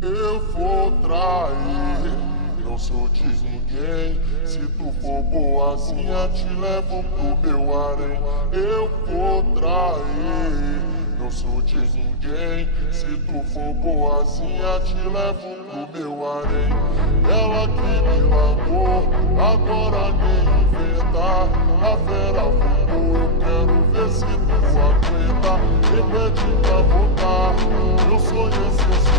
Eu vou trair, não sou de ninguém. Se tu for boazinha, te levo pro meu harém. Eu vou trair, não sou de ninguém. Se tu for boazinha, te levo pro meu harém. Ela que me largou, agora nem inventa. A fera voou, eu quero ver se tu aguenta. Repete pra voltar, meu sonho é ser